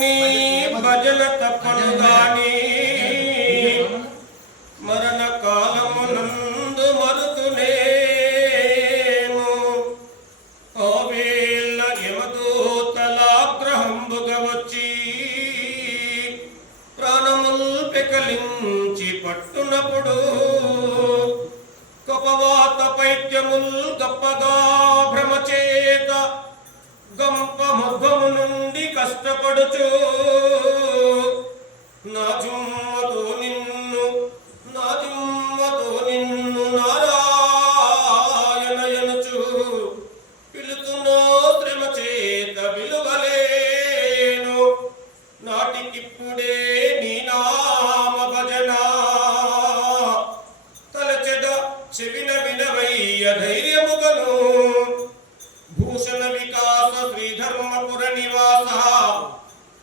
భజన తప్పను గాని మరణ కాలమునందు మరుతునేము ఆవేళ యమదూతలాగ్రహంబుగా వచ్చి ప్రాణముల్ పెకలించి పట్టునప్పుడు కపవాత పైత్యముల్ గప్పగా భ్రమచేత గంప మధ్వము నుండి కష్టపడుచు నా జుమ్మతో నిన్ను నారాయణయనుచు పిలుతునో శ్రమ చేత విలువలేను నాటికిప్పుడే నీ నామ భజన తలచెద చెవిన వినవయ్య ధైర్యముగను భూషణ వికాస శ్రీధర్మపుర నివాస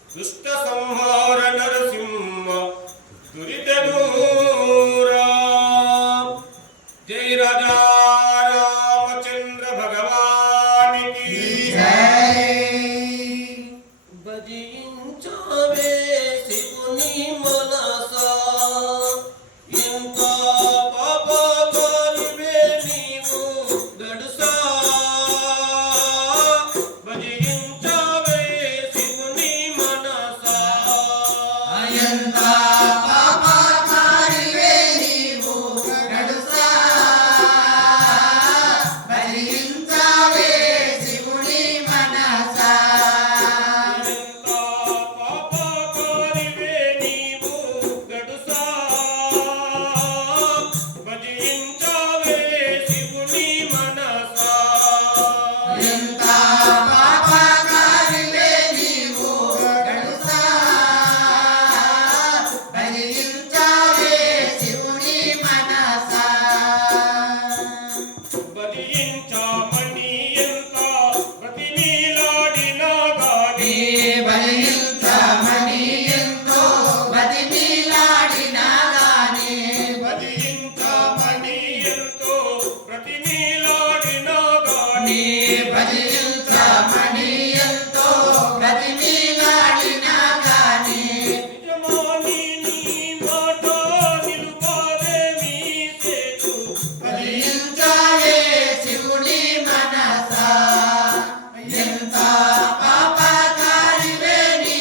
దుష్ట సంహార నరసింహ దురిత దూరా జై రాజా రామచంద్ర భగవానికి భజించవే శివుని మనసా ఎంత పాపకారివే నీవు గడుసా పాపకారివే నీ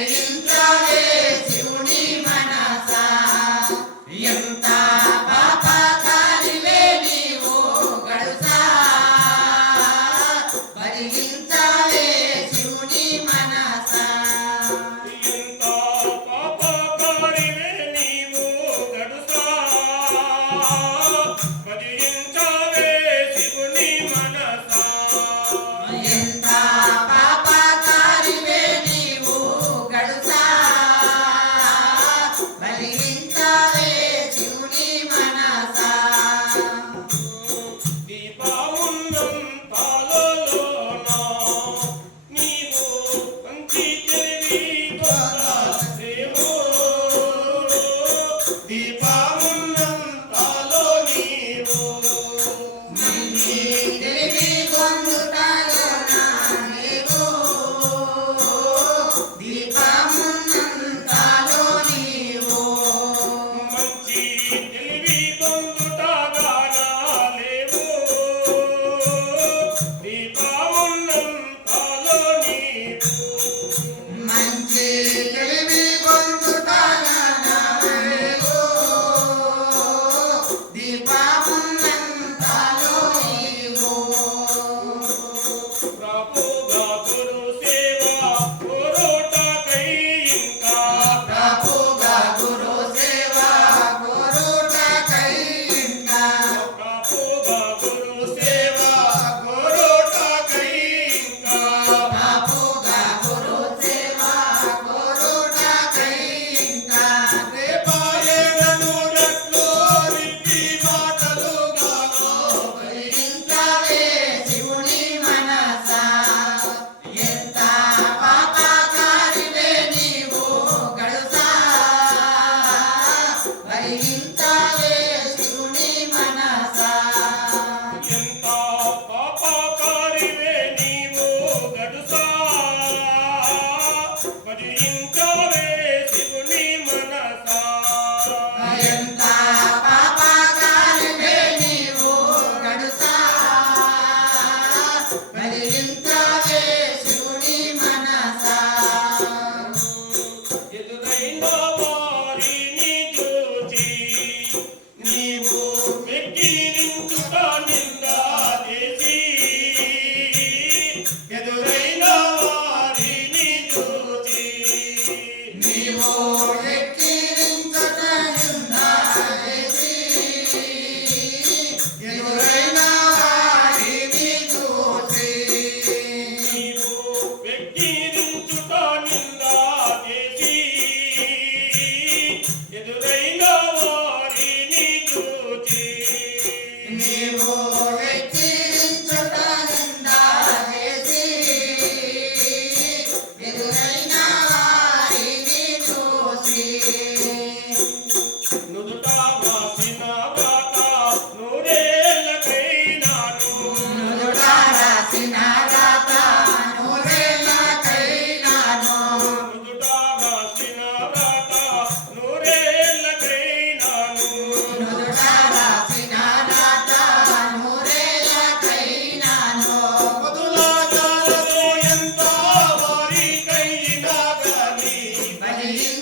భరించవే శివుని మనస ఎంత పాపకారివే నీవు గడుసా భరించవే శివుని మనస ఎంత పాపకారివే నీవు గడుసా భజించవే శివుని మనసా ఎంత పాపకారివే నీవు గడుసా భరించవే శివుని మనస దీపమున్నంతలోన నీవు మంచి తెలివి పొందలేవు. దీపమున్నంతలో నీవు మంచి తెలివి పొందుటలోన నీవు దీపమున్నంతలో నీవు మంచి తెలివి పొందుటగానాలేవు. దీపమున్నంతలో నీవు మంచి తెలివి పొందుటలోన నీవు దీపమున్నంతలో నీవు ప్రభుగా గురు సేవ కోరోటకై ఇంకా ప్రభుగా గురు సేవ కోరుటకై ఇంకా ప్రభుగా గురు సేవ కోరోటకై ఇంకా ప్రభుగా గురు సేవ కోరుటకై ఇంకా రేపాయనను రట్లో రిట్టి మాటలుగాను భరించవే శివుని మనస ఎంత పాపకారివే నీవు గడుసా భరించవే శివుని మనస ఎంత పాపకారివే నీవు గడుసా భజించవే శివుని మనసా ఎంత పాపకారివే నీవు గడుసా భరించవే శివుని మనస ఎదురైన వారిని చూచి నీవు వెక్కిరించుట నిందా చేసి ఎదురైన వారిని చూచి నీవు ఎక్కిరించటయున్నది ఎదురైన వారిని చూసి నీవు వెక్కిరించుట నిందా చేసి ఎదురైన వారిని చూచి నీవు ఎక్కిరించటయున్నది ఎదురైన వారిని చూసి నుదుట వాసిన వ్రాత నూరేళ్ళకైనాను నుదుట రాసిన రాత నూరేళ్ళకైనాను నుదుట వాసిన వ్రాత నూరేళ్ళకైనాను నుదుట రాసిన రాత నూరేళ్ళకైనాను మధులాచారలో ఎంత వారికైనా గాని భరించవే